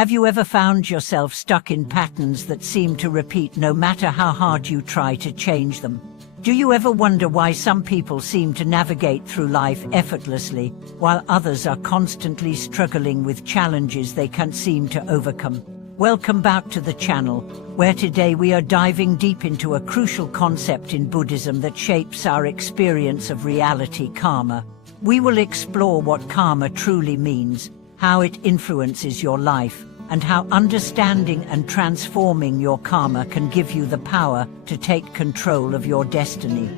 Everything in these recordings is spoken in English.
Have you ever found yourself stuck in patterns that seem to repeat no matter how hard you try to change them? Do you ever wonder why some people seem to navigate through life effortlessly, while others are constantly struggling with challenges they can't seem to overcome? Welcome back to the channel, where today we are diving deep into a crucial concept in Buddhism that shapes our experience of reality: karma. We will explore what karma truly means, how it influences your life, and how understanding and transforming your karma can give you the power to take control of your destiny.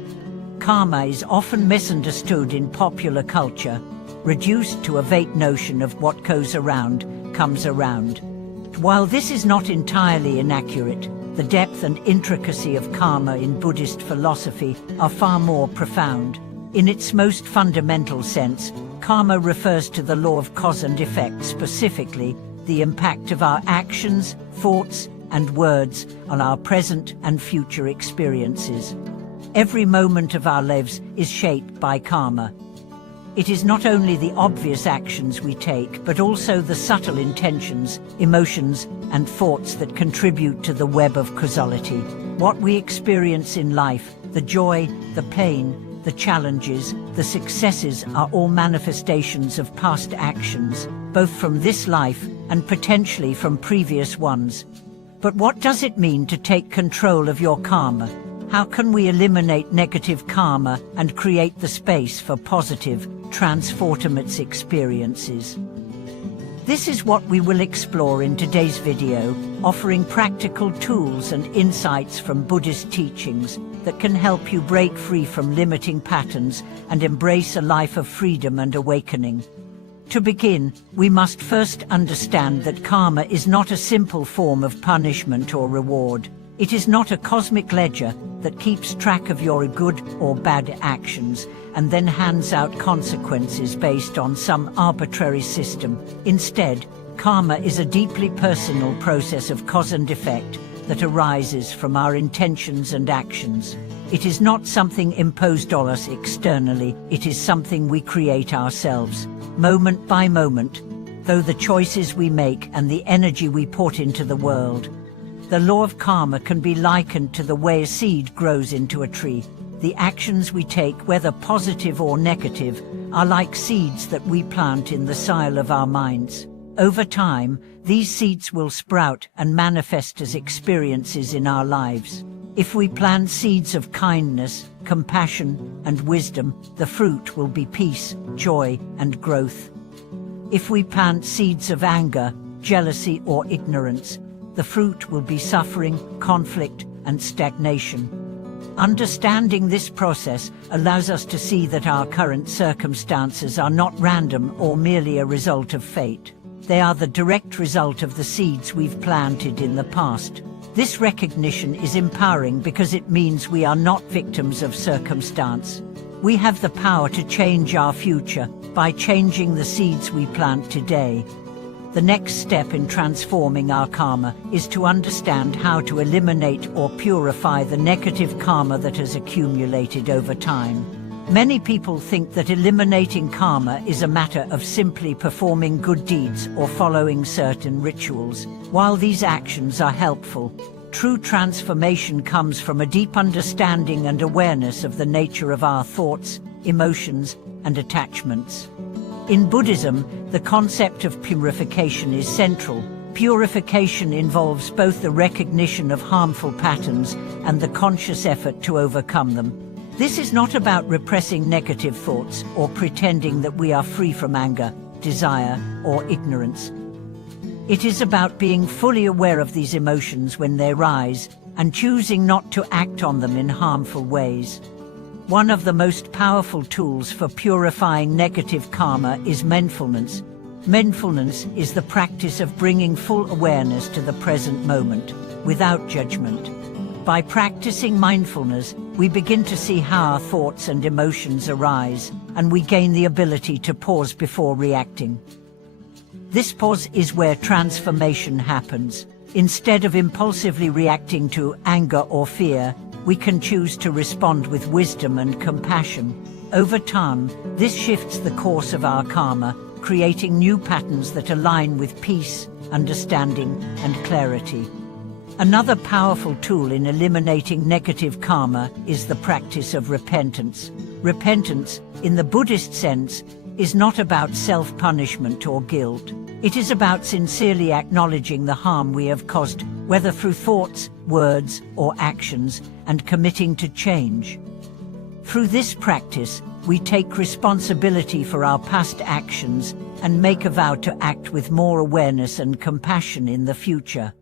Karma is often misunderstood in popular culture, reduced to a vague notion of what goes around, comes around. While this is not entirely inaccurate, the depth and intricacy of karma in Buddhist philosophy are far more profound. In its most fundamental sense, karma refers to the law of cause and effect, specifically the impact of our actions, thoughts, and words on our present and future experiences. Every moment of our lives is shaped by karma. It is not only the obvious actions we take, but also the subtle intentions, emotions, and thoughts that contribute to the web of causality. What we experience in life, the joy, the pain, the challenges, the successes, are all manifestations of past actions, both from this life and potentially from previous ones. But what does it mean to take control of your karma? How can we eliminate negative karma and create the space for positive, transformative experiences? This is what we will explore in today's video, offering practical tools and insights from Buddhist teachings that can help you break free from limiting patterns and embrace a life of freedom and awakening. To begin, we must first understand that karma is not a simple form of punishment or reward. It is not a cosmic ledger that keeps track of your good or bad actions and then hands out consequences based on some arbitrary system. Instead, karma is a deeply personal process of cause and effect that arises from our intentions and actions. It is not something imposed on us externally, it is something we create ourselves, moment by moment, through the choices we make and the energy we put into the world. The law of karma can be likened to the way a seed grows into a tree. The actions we take, whether positive or negative, are like seeds that we plant in the soil of our minds. Over time, these seeds will sprout and manifest as experiences in our lives. If we plant seeds of kindness, compassion, and wisdom, the fruit will be peace, joy, and growth. If we plant seeds of anger, jealousy, or ignorance, the fruit will be suffering, conflict, and stagnation. Understanding this process allows us to see that our current circumstances are not random or merely a result of fate. They are the direct result of the seeds we've planted in the past. This recognition is empowering because it means we are not victims of circumstance. We have the power to change our future by changing the seeds we plant today. The next step in transforming our karma is to understand how to eliminate or purify the negative karma that has accumulated over time. Many people think that eliminating karma is a matter of simply performing good deeds or following certain rituals. While these actions are helpful, true transformation comes from a deep understanding and awareness of the nature of our thoughts, emotions, and attachments. In Buddhism, the concept of purification is central. Purification involves both the recognition of harmful patterns and the conscious effort to overcome them. This is not about repressing negative thoughts or pretending that we are free from anger, desire, or ignorance. It is about being fully aware of these emotions when they rise and choosing not to act on them in harmful ways. One of the most powerful tools for purifying negative karma is mindfulness. Mindfulness is the practice of bringing full awareness to the present moment, without judgment. By practicing mindfulness, we begin to see how our thoughts and emotions arise, and we gain the ability to pause before reacting. This pause is where transformation happens. Instead of impulsively reacting to anger or fear, we can choose to respond with wisdom and compassion. Over time, this shifts the course of our karma, creating new patterns that align with peace, understanding, and clarity. Another powerful tool in eliminating negative karma is the practice of repentance. Repentance, in the Buddhist sense, is not about self-punishment or guilt. It is about sincerely acknowledging the harm we have caused, whether through thoughts, words, or actions, and committing to change. Through this practice, we take responsibility for our past actions and make a vow to act with more awareness and compassion in the future.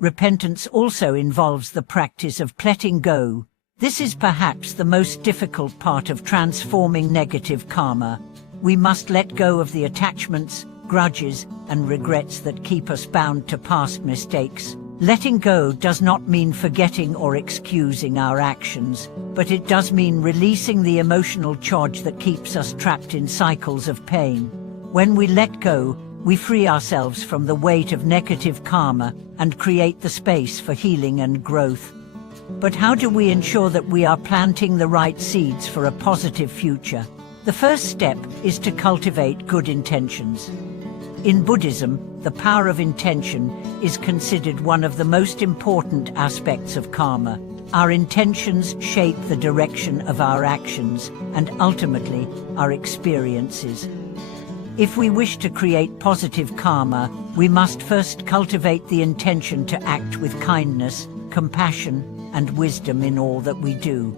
Repentance also involves the practice of letting go. This is perhaps the most difficult part of transforming negative karma. We must let go of the attachments, grudges, and regrets that keep us bound to past mistakes. Letting go does not mean forgetting or excusing our actions, but it does mean releasing the emotional charge that keeps us trapped in cycles of pain. When we let go, we free ourselves from the weight of negative karma and create the space for healing and growth. But how do we ensure that we are planting the right seeds for a positive future? The first step is to cultivate good intentions. In Buddhism, the power of intention is considered one of the most important aspects of karma. Our intentions shape the direction of our actions and ultimately our experiences. If we wish to create positive karma, we must first cultivate the intention to act with kindness, compassion, and wisdom in all that we do.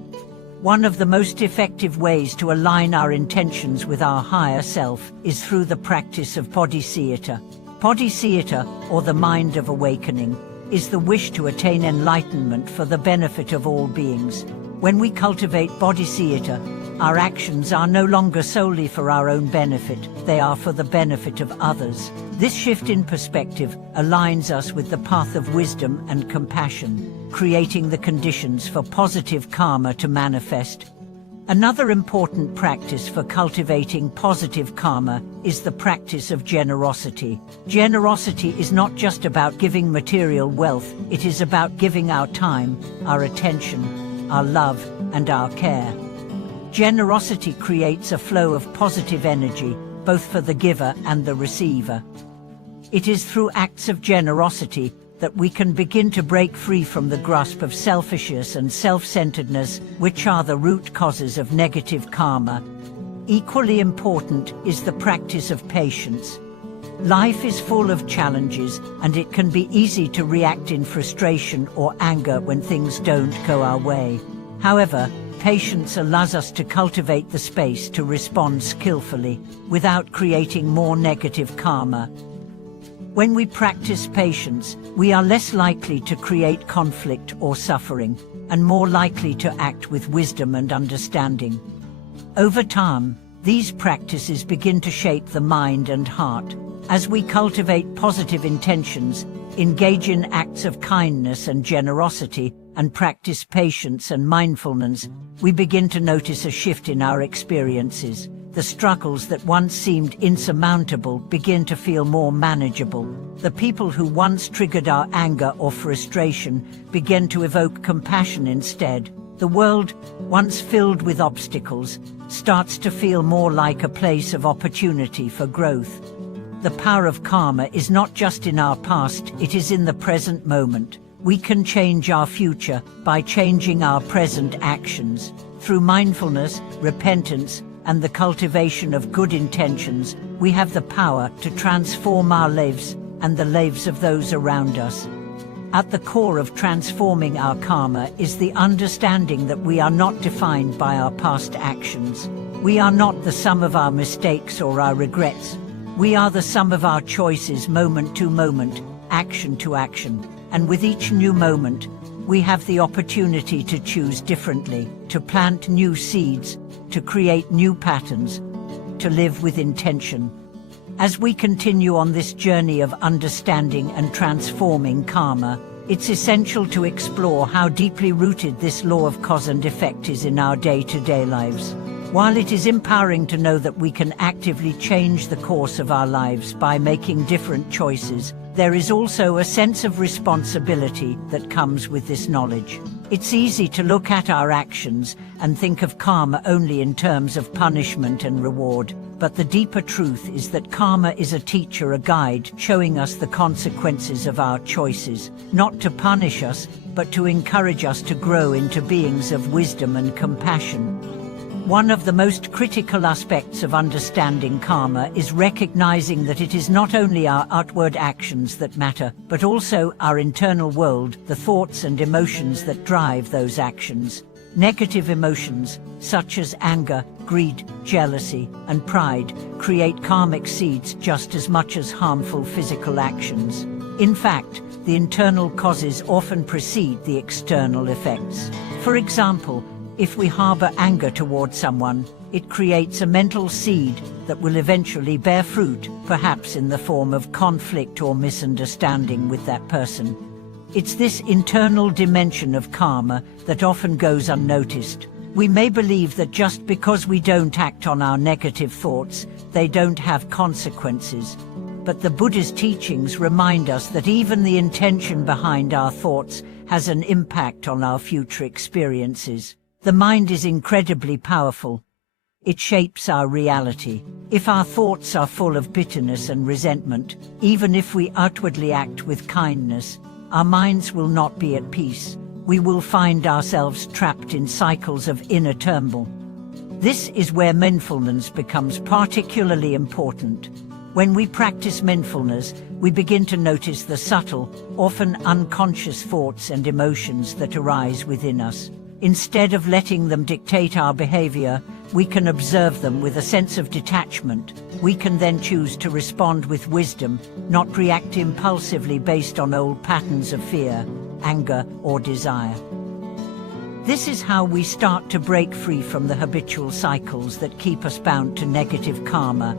One of the most effective ways to align our intentions with our higher self is through the practice of bodhisattva. Bodhisattva, or the mind of awakening, is the wish to attain enlightenment for the benefit of all beings. When we cultivate bodhisattva, our actions are no longer solely for our own benefit, they are for the benefit of others. This shift in perspective aligns us with the path of wisdom and compassion, creating the conditions for positive karma to manifest. Another important practice for cultivating positive karma is the practice of generosity. Generosity is not just about giving material wealth, it is about giving our time, our attention, our love, and our care. Generosity creates a flow of positive energy, both for the giver and the receiver. It is through acts of generosity that we can begin to break free from the grasp of selfishness and self-centeredness, which are the root causes of negative karma. Equally important is the practice of patience. Life is full of challenges, and it can be easy to react in frustration or anger when things don't go our way. However, patience allows us to cultivate the space to respond skillfully, without creating more negative karma. When we practice patience, we are less likely to create conflict or suffering, and more likely to act with wisdom and understanding. Over time, these practices begin to shape the mind and heart. As we cultivate positive intentions, engage in acts of kindness and generosity, and practice patience and mindfulness, we begin to notice a shift in our experiences. The struggles that once seemed insurmountable begin to feel more manageable. The people who once triggered our anger or frustration begin to evoke compassion instead. The world, once filled with obstacles, starts to feel more like a place of opportunity for growth. The power of karma is not just in our past, it is in the present moment. We can change our future by changing our present actions. Through mindfulness, repentance, and the cultivation of good intentions, we have the power to transform our lives and the lives of those around us. At the core of transforming our karma is the understanding that we are not defined by our past actions. We are not the sum of our mistakes or our regrets. We are the sum of our choices moment to moment, action to action. And with each new moment, we have the opportunity to choose differently, to plant new seeds, to create new patterns, to live with intention. As we continue on this journey of understanding and transforming karma, it's essential to explore how deeply rooted this law of cause and effect is in our day-to-day lives. While it is empowering to know that we can actively change the course of our lives by making different choices, there is also a sense of responsibility that comes with this knowledge. It's easy to look at our actions and think of karma only in terms of punishment and reward. But the deeper truth is that karma is a teacher, a guide, showing us the consequences of our choices, not to punish us, but to encourage us to grow into beings of wisdom and compassion. One of the most critical aspects of understanding karma is recognizing that it is not only our outward actions that matter, but also our internal world, the thoughts and emotions that drive those actions. Negative emotions, such as anger, greed, jealousy, and pride, create karmic seeds just as much as harmful physical actions. In fact, the internal causes often precede the external effects. For example, if we harbor anger towards someone, it creates a mental seed that will eventually bear fruit, perhaps in the form of conflict or misunderstanding with that person. It's this internal dimension of karma that often goes unnoticed. We may believe that just because we don't act on our negative thoughts, they don't have consequences. But the Buddha's teachings remind us that even the intention behind our thoughts has an impact on our future experiences. The mind is incredibly powerful. It shapes our reality. If our thoughts are full of bitterness and resentment, even if we outwardly act with kindness, our minds will not be at peace. We will find ourselves trapped in cycles of inner turmoil. This is where mindfulness becomes particularly important. When we practice mindfulness, we begin to notice the subtle, often unconscious thoughts and emotions that arise within us. Instead of letting them dictate our behavior, we can observe them with a sense of detachment. We can then choose to respond with wisdom, not react impulsively based on old patterns of fear, anger, or desire. This is how we start to break free from the habitual cycles that keep us bound to negative karma.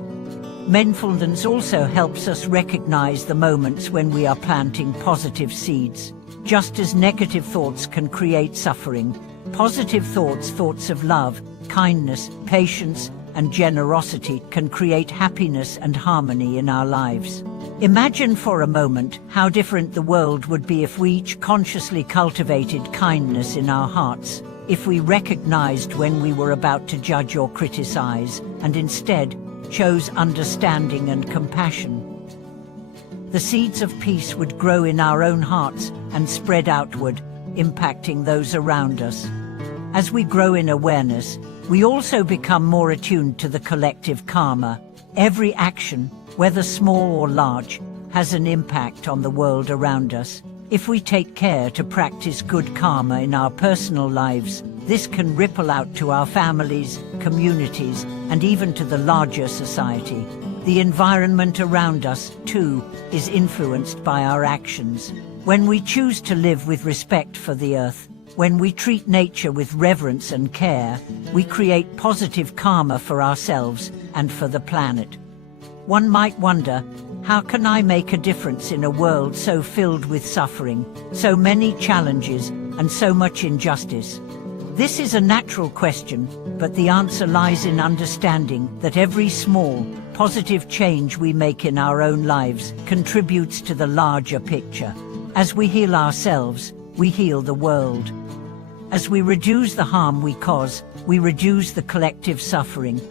Mindfulness also helps us recognize the moments when we are planting positive seeds. Just as negative thoughts can create suffering, positive thoughts, thoughts of love, kindness, patience, and generosity can create happiness and harmony in our lives. Imagine for a moment how different the world would be if we each consciously cultivated kindness in our hearts, if we recognized when we were about to judge or criticize, and instead chose understanding and compassion. The seeds of peace would grow in our own hearts and spread outward, impacting those around us. As we grow in awareness, we also become more attuned to the collective karma. Every action, whether small or large, has an impact on the world around us. If we take care to practice good karma in our personal lives, this can ripple out to our families, communities, and even to the larger society. The environment around us, too, is influenced by our actions. When we choose to live with respect for the earth, when we treat nature with reverence and care, we create positive karma for ourselves and for the planet. One might wonder, how can I make a difference in a world so filled with suffering, so many challenges, and so much injustice? This is a natural question, but the answer lies in understanding that every small, positive change we make in our own lives contributes to the larger picture. As we heal ourselves, we heal the world. As we reduce the harm we cause, we reduce the collective suffering.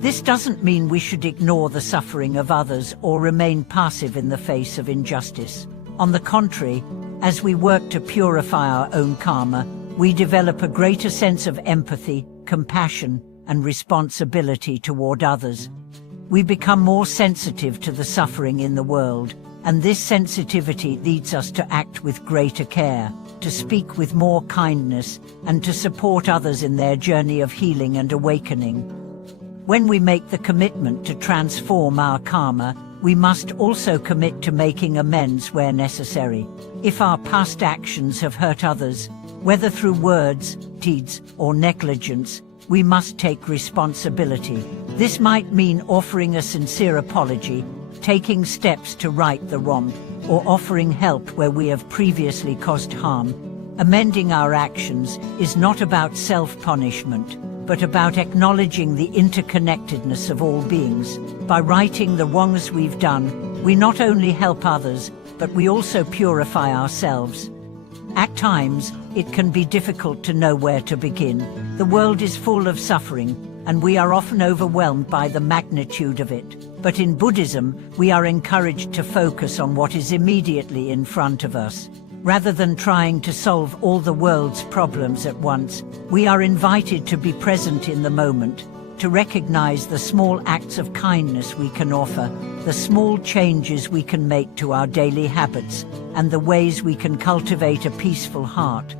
This doesn't mean we should ignore the suffering of others or remain passive in the face of injustice. On the contrary, as we work to purify our own karma, we develop a greater sense of empathy, compassion, and responsibility toward others. We become more sensitive to the suffering in the world, and this sensitivity leads us to act with greater care, to speak with more kindness, and to support others in their journey of healing and awakening. When we make the commitment to transform our karma, we must also commit to making amends where necessary. If our past actions have hurt others, whether through words, deeds, or negligence, we must take responsibility. This might mean offering a sincere apology, taking steps to right the wrong, or offering help where we have previously caused harm. Amending our actions is not about self-punishment, but about acknowledging the interconnectedness of all beings. By righting the wrongs we've done, we not only help others, but we also purify ourselves. At times, it can be difficult to know where to begin. The world is full of suffering, and we are often overwhelmed by the magnitude of it. But in Buddhism, we are encouraged to focus on what is immediately in front of us. Rather than trying to solve all the world's problems at once, we are invited to be present in the moment, to recognize the small acts of kindness we can offer, the small changes we can make to our daily habits, and the ways we can cultivate a peaceful heart.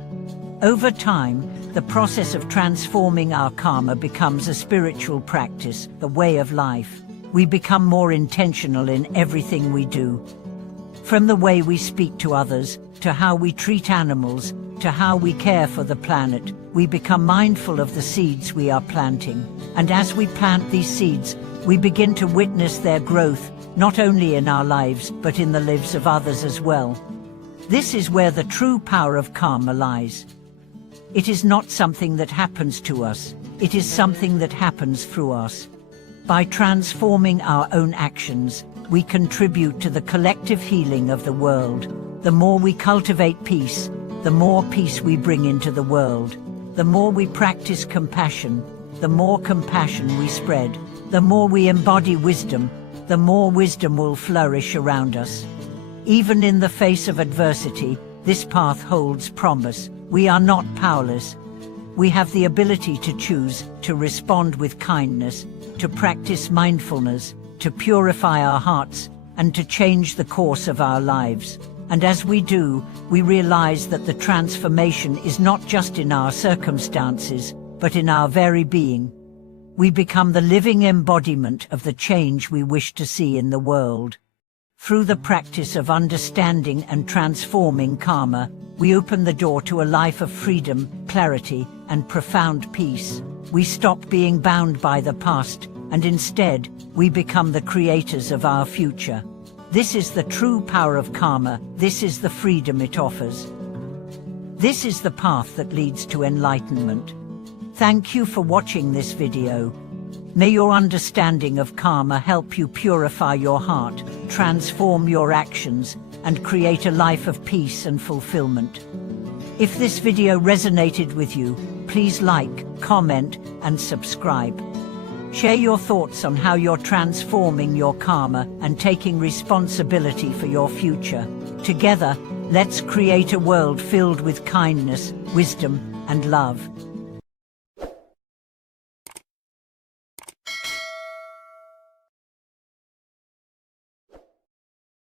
Over time, the process of transforming our karma becomes a spiritual practice, a way of life. We become more intentional in everything we do. From the way we speak to others, to how we treat animals, to how we care for the planet, we become mindful of the seeds we are planting. And as we plant these seeds, we begin to witness their growth, not only in our lives, but in the lives of others as well. This is where the true power of karma lies. It is not something that happens to us, it is something that happens through us. By transforming our own actions, we contribute to the collective healing of the world. The more we cultivate peace, the more peace we bring into the world. The more we practice compassion, the more compassion we spread. The more we embody wisdom, the more wisdom will flourish around us. Even in the face of adversity, this path holds promise. We are not powerless. We have the ability to choose, to respond with kindness, to practice mindfulness, to purify our hearts, and to change the course of our lives. And as we do, we realize that the transformation is not just in our circumstances, but in our very being. We become the living embodiment of the change we wish to see in the world. Through the practice of understanding and transforming karma, we open the door to a life of freedom, clarity, and profound peace. We stop being bound by the past, and instead, we become the creators of our future. This is the true power of karma. This is the freedom it offers. This is the path that leads to enlightenment. Thank you for watching this video. May your understanding of karma help you purify your heart, transform your actions, and create a life of peace and fulfillment. If this video resonated with you, please like, comment, and subscribe. Share your thoughts on how you're transforming your karma and taking responsibility for your future. Together, let's create a world filled with kindness, wisdom, and love.